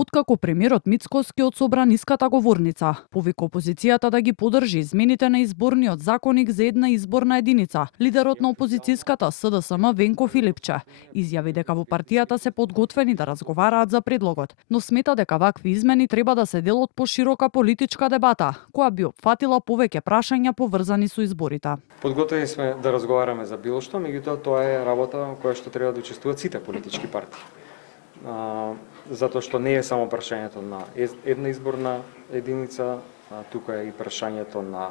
Откако премиерот Мицкоски одсобра ниската говорница, повика опозицијата да ги подржи измените на изборниот законник за една изборна единица, лидерот на опозицијската СДСМ Венко Филипче изјави дека во партијата се подготвени да разговараат за предлогот, но смета дека вакви измени треба да се дел од поширока политичка дебата, која би опфатила повеќе прашања поврзани со изборите. Подготвени сме да разговараме за било што, меѓутоа тоа е работа која што треба да учествуваат сите политички партии. Затоа што не е само прашањето на една изборна единица, тука е и прашањето на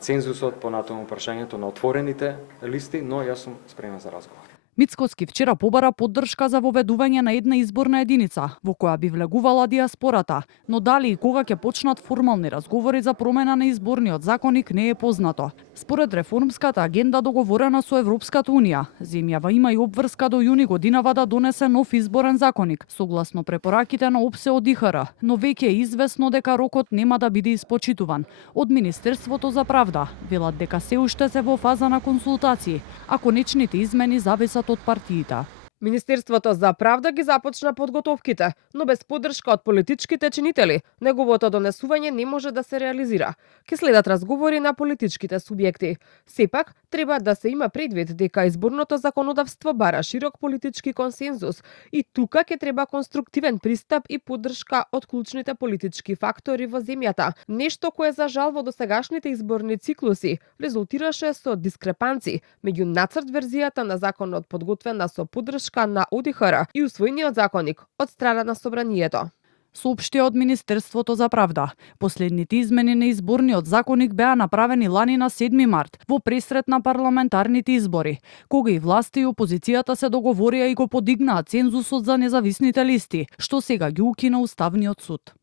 цензусот, понатаму прашањето на отворените листи, но јас сум спремен за разговор. Мицкоски вчера побара поддршка за воведување на една изборна единица, во која би влегувала диаспората, но дали и кога ќе почнат формални разговори за промена на изборниот законник не е познато. Според реформската агенда договорена со Европската унија, земјава има и обврска до јуни годинава да донесе нов изборен законник, согласно препораките на ОПСЕ од ИХР, но веќе е известно дека рокот нема да биде испочитуван. Од Министерството за правда велат дека се уште се во фаза на консултации, а конечните измени зависат од партиите. Министерството за правда ги започна подготовките, но без поддршка од политичките чинители, неговото донесување не може да се реализира. Ке следат разговори на политичките субјекти. Сепак, треба да се има предвид дека изборното законодавство бара широк политички консензус и тука ќе треба конструктивен пристап и поддршка од клучните политички фактори во земјата. Нешто кое за жал во досегашните изборни циклуси резултираше со дискрепанци меѓу нацрт верзијата на законот подготвена со поддршка на ОДИХР и усвоениот законник од страна на Собранието. Соопштија од Министерството за правда. Последните измени на изборниот законник беа направени лани на 7 март, во пресрет на парламентарните избори, кога и власти и опозицијата се договорија и го подигнаа цензусот за независните листи, што сега ги укина Уставниот суд.